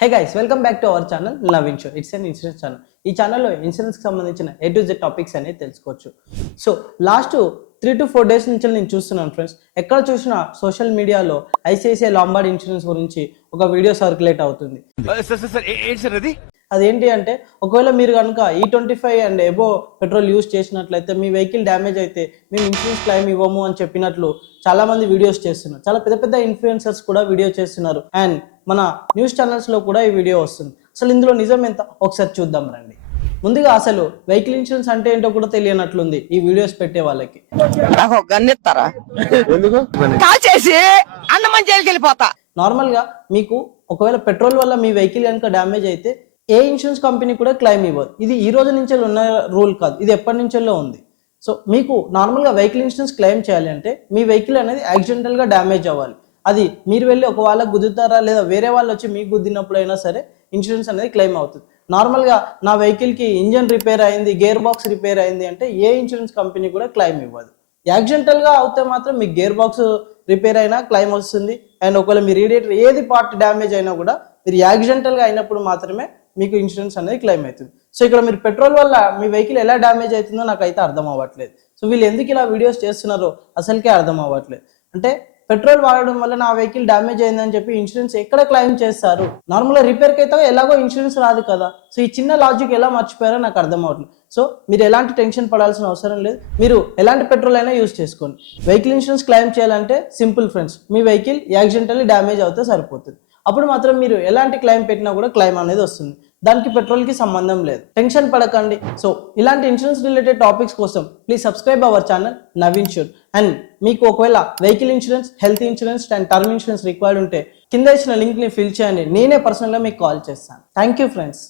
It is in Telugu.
Hey guys, welcome back to our channel Naveen show. It's an insurance channel. ఈ ఛానల్లో ఇన్సూరెన్స్కి సంబంధించిన A to Z టాపిక్స్ అనేది తెలుసుకోవచ్చు. సో లాస్ట్ 3 to 4 days నుంచి నేను చూస్తున్నాను ఫ్రెండ్స్, ఎక్కడ చూసినా సోషల్ మీడియాలో ఐసిఐసిఐ లాంబార్డ్ ఇన్సూరెన్స్ గురించి ఒక వీడియో సర్క్యులేట్ అవుతుంది. అదేంటి అంటే, ఒకవేళ మీరు కనుక E25 and above petrol use చేసినట్లయితే మీ వెహికల్ డ్యామేజ్ అయితే మేము ఇన్సూరెన్స్ క్లెయిమ్ ఇవ్వము అని చెప్పినట్లు చాలా మంది వీడియోస్ చేస్తున్నారు. చాలా పెద్ద పెద్ద ఇన్ఫ్లుయెన్సర్స్ కూడా వీడియో చేస్తున్నారు అండ్ మన న్యూస్ ఛానల్స్ లో కూడా ఈ వీడియో వస్తుంది. అసలు ఇందులో నిజం ఎంత ఒకసారి చూద్దాం రండి. ముందుగా అసలు వెహికల్ ఇన్సూరెన్స్ అంటే ఏంటో కూడా తెలియనట్లుంది ఈ వీడియోస్ పెట్టే వాళ్ళకి. నార్మల్ గా మీకు ఒకవేళ పెట్రోల్ వల్ల మీ వెహికల్ కనుక డ్యామేజ్ అయితే ఏ ఇన్సూరెన్స్ కంపెనీ కూడా క్లెయిమ్ ఇవ్వదు. ఇది ఈ రోజు నుంచే ఉన్న రూల్ కాదు, ఇది ఎప్పటి నుంచో ఉంది. సో మీకు నార్మల్గా వెహికల్ ఇన్సూరెన్స్ క్లెయిమ్ చేయాలి అంటే మీ వెహికల్ అనేది యాక్సిడెంటల్గా డ్యామేజ్ అవ్వాలి. అది మీరు వెళ్ళి ఒక వాళ్ళకి గుద్దుతారా లేదా వేరే వాళ్ళు వచ్చి మీకు గుద్దినప్పుడు అయినా సరే ఇన్సూరెన్స్ అనేది క్లెయిమ్ అవుతుంది. నార్మల్గా నా వెహికల్కి ఇంజన్ రిపేర్ అయింది, గేర్ బాక్స్ రిపేర్ అయింది అంటే ఏ ఇన్సూరెన్స్ కంపెనీ కూడా క్లెయిమ్ ఇవ్వదు. యాక్సిడెంటల్గా అవుతే మాత్రం మీకు గేర్ బాక్స్ రిపేర్ అయినా క్లెయిమ్ వస్తుంది. అండ్ ఒకవేళ మీ రేడియేటర్ ఏది పార్ట్ డ్యామేజ్ అయినా కూడా మీరు యాక్సిడెంటల్గా అయినప్పుడు మాత్రమే మీకు ఇన్సూరెన్స్ అనేది క్లెయిమ్ అవుతుంది. సో ఇక్కడ మీరు పెట్రోల్ వల్ల మీ వెహికల్ ఎలా డ్యామేజ్ అవుతుందో నాకైతే అర్థం అవ్వట్లేదు. సో వీళ్ళు ఎందుకు ఇలా వీడియోస్ చేస్తున్నారో అసలుకే అర్థం అవ్వట్లేదు. అంటే పెట్రోల్ వాడడం వల్ల నా వెహికల్ డ్యామేజ్ అయిందని చెప్పి ఇన్సూరెన్స్ ఎక్కడ క్లెయిమ్ చేస్తారు? నార్మల్గా రిపేర్కి అయితే ఎలాగో ఇన్సూరెన్స్ రాదు కదా. సో ఈ చిన్న లాజిక్ ఎలా మర్చిపోయారో నాకు అర్థం అవ్వట్లేదు. సో మీరు ఎలాంటి టెన్షన్ పడాల్సిన అవసరం లేదు. మీరు ఎలాంటి పెట్రోల్ అయినా యూజ్ చేసుకోండి. వెహికల్ ఇన్సూరెన్స్ క్లెయిమ్ చేయాలంటే సింపుల్ ఫ్రెండ్స్, మీ వెహికల్ యాక్సిడెంటల్లీ డ్యామేజ్ అవుతే సరిపోతుంది. అప్పుడు మాత్రం మీరు ఎలాంటి క్లెయిమ్ పెట్టినా కూడా క్లెయిమ్ అనేది వస్తుంది. దానికి పెట్రోల్కి సంబంధం లేదు. టెన్షన్ పడకండి. సో ఇలాంటి ఇన్సూరెన్స్ రిలేటెడ్ టాపిక్స్ కోసం please subscribe our channel Naveen show. And మీకు ఒకవేళ vehicle insurance, health insurance and term insurance required ఉంటే కింద ఇచ్చిన లింక్ని ఫిల్ చేయండి. నేనే పర్సనల్గా మీకు కాల్ చేస్తాను. Thank you friends.